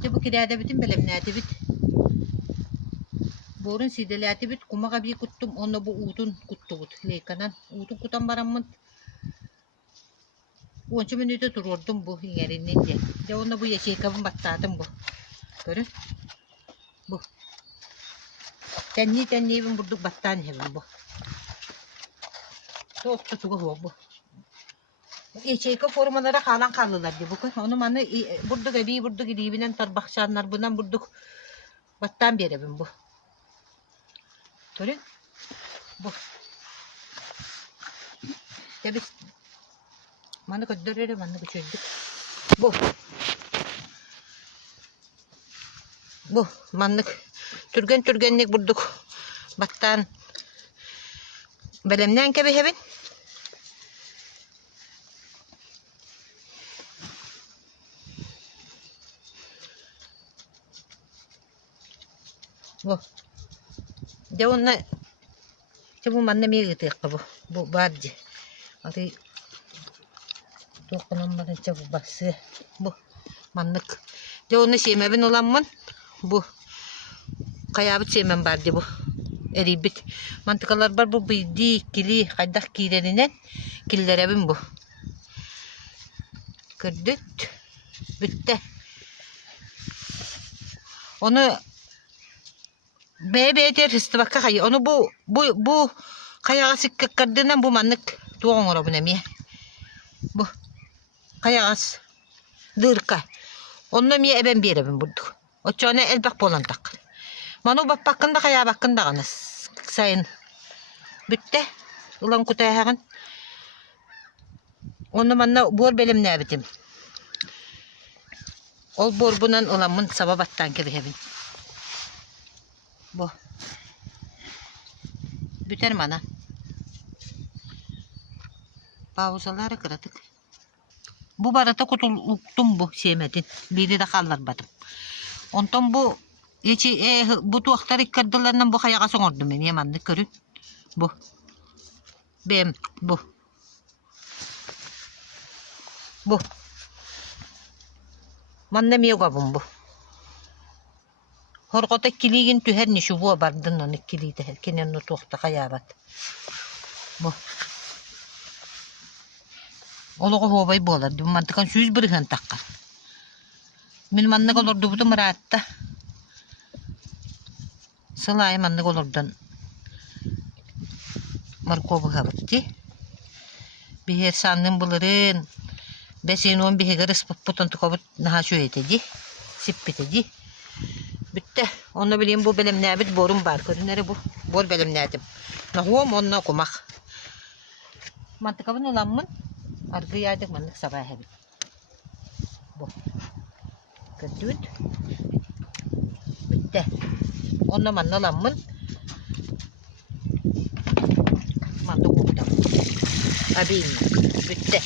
İşte bu kirada bitin belemnati bit. Borun sidelati bit. Kumaga bir kuttum. Onunla bu utun kuttu but. Leykanan. Utun kutan baramın. Onca minüde dururdum bu yerinnince. De onunla bu yeşil kabın battadım bu. Görün. Bu. Tenni ben burduk battan hemen bu. Çok tutuğu bu. Yeşil formalara kalan kaldılar diye bu. Onu bana burduk ebi burduk idibinen tarbakşanlar bundan burduk battan bir evim bu. Görün. Bu. Tabi. Bana kötülere bana çözdük. Bu. Bu manlık. Türgenlik burduk. Battan. Belemden kebe hevin. Bu. De onunla işte bu manne miye getirdik bu. Bu barcı. Hadi dokunanmadan çabuk bası. Bu manlık. De onu şeyme ben olanman bu. Kayabıt şeymem barcı bu. Eribit. Mantıkalar var bu bildi kili kaydak kilerinden killere bin bu. Kırdık. Bitti. Onu der hıstı bakka kayı. Onu bu kayağı sıkkı kırdığından bu manlık doğum ora bu nemiye. Bu kayağı dırka. Onunla miye eben bir eben bulduk. O çöne elbak bolan tak. Manu bak bakında kayağı bakında kanız. Sayın. Bitti. Ulan kutaya hemen. Onu manna bor belim ne bitim. Ol bor bunan ulanın sababattan gibi hebin. Bu. Biter mana. Pauzaları kırdık. Bu barata kutuluktum bu şeymedin. Biri de kallar badım. Ondan bu bu tuakları kırdılarından bu kayağa soğurdum ben yamanlık görün. Bu. Benim bu. Bu. Mannem yok abim bu. Horkota kiligin tüher nişu bu abardın onu kilide her kenen no tuakta kayabat. Bu. Oluğu hovay bolar. Bu mantıkan süz bırıhan takka. Min manlık olurdu bu da mıratta. Sılay manlık olurdan. Markobu habitti. Bir sandım bulurun. Besin on bir hegeres putan tukabut naha şu etedi. Sippetedi. Bitti. Onu bileyim bu benim ne bit borum var. Körünleri bu. Bor benim ne edim. Nahuam onunla kumak. Mantıkabın olanmın. Argı yardık manlık sabah hebi. Bu. Kötüt. Bitti. Onunla manlı olanmın. Manlık okudum. Abiyim. Bitti.